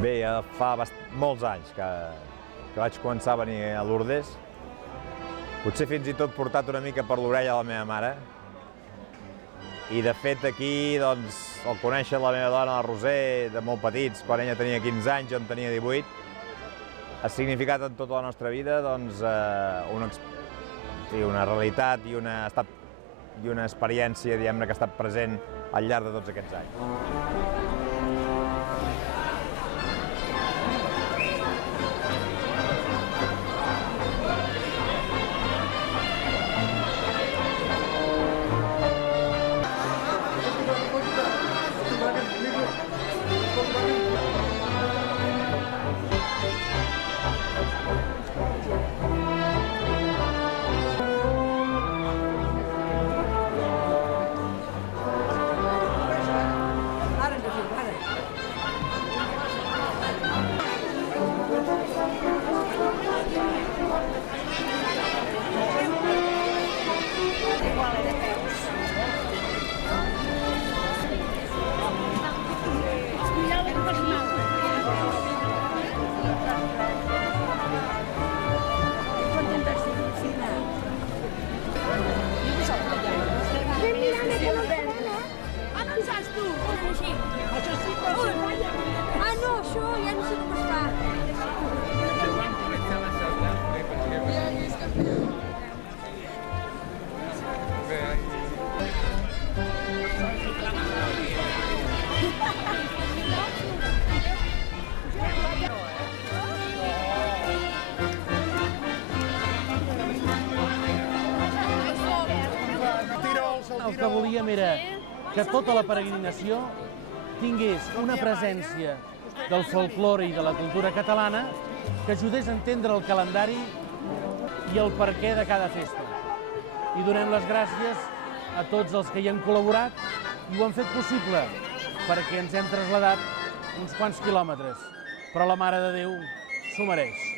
Bé, ja fa molts anys que vaig començar a venir a Lourdes. Potser fins i tot portat una mica per l'orella de la meva mare. I de fet aquí, doncs, al conèixer la meva dona, la Roser, de molt petits, quan ella tenia 15 anys, jo en tenia 18, ha significat en tota la nostra vida doncs, una realitat i una experiència, diguem-ne, que ha estat present al llarg de tots aquests anys. Ah, no, això ja no sé com es fa. El que volíem era que tota la peregrinació tingués una presència del folklore i de la cultura catalana que ajudés a entendre el calendari i el perquè de cada festa. I donem les gràcies a tots els que hi han col·laborat i ho han fet possible, perquè ens hem traslladat uns quants quilòmetres, però la Mare de Déu s'ho mereix.